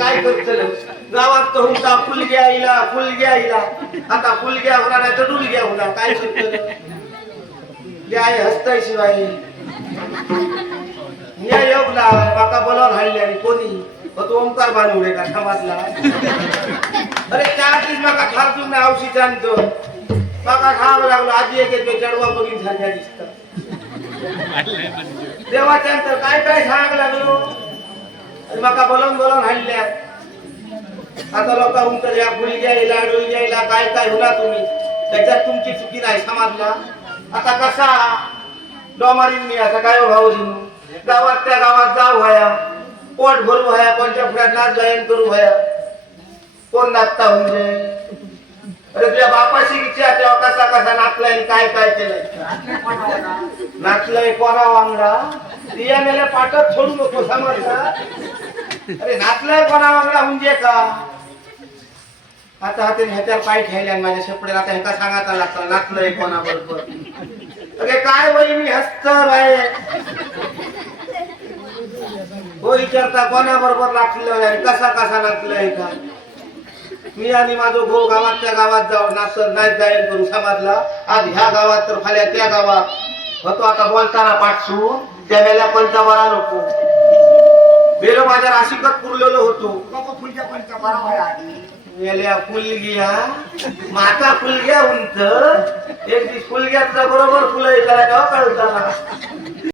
काय करतलं गावात तर हुंता फुलग्या आईला फुलग्या आईला आता फुलग्या होणार नाही तर डुलग्या होणार काय करतलं गाय हसताय शिवाय न्याय योगला बाका बोलावून हाणले आणि कोणी तो ओंकार बांधवडे का समाजला अरे चार दिवस माका ठारतून नाही औषध आणतो बाका खावं लागलो आजी एक येतो चढवा बघीन सारख्या दिसतात देवाच्या अंतर काय काय सांग लागलो माका बोलवून हाणल्या आता लोक म्हणतात या फुलग्या येला डुलग्या येला काय काय होणार तुम्ही त्याच्यात तुमची चुकी नाही समाजला आता कसा डोमारींनी असं काय भाऊजींनी गावात त्या गावात जाऊ व्हाया पोट भरू व्हाया कोणत्या फुड्यात नाच गायन करू व्हाया कोण नाचता म्हणजे अरे तुझ्या बापाशी विचार तेव्हा कसा कसा नाचलाय काय काय केलंय नाचलंय कोणा वांगडा तिया मेल्या पाठच सोडू नको समजला अरे नाचलंय कोणा वांगडा म्हणजे का आता हाते ह्याच्यावर पाय ठेवल्या माझ्या शेपडेला आता ह्याचा सांगायचा लागला नाचलंय कोणा बरोबर अरे काय वय मी हसत राय हो विचारता कोणा बरोबर नाचलं कसा कसा नाचलंय का मी आणि माझं भाऊ गावातल्या गावात जाऊ नाचत नाच गायन करू समाजला आज ह्या गावात तर फाल्या त्या गावात होतो आता बोलताना पाठसू त्या वेळेला कोणता बरा नको बेलो माझ्या राशिकत पुरलेलो होतो फुलच्या पंचा बरा मेल्या फुलगिया माता फुलग्या उंच एक दिवस फुलग्याचा बरोबर फुलं येतात तेव्हा कळताना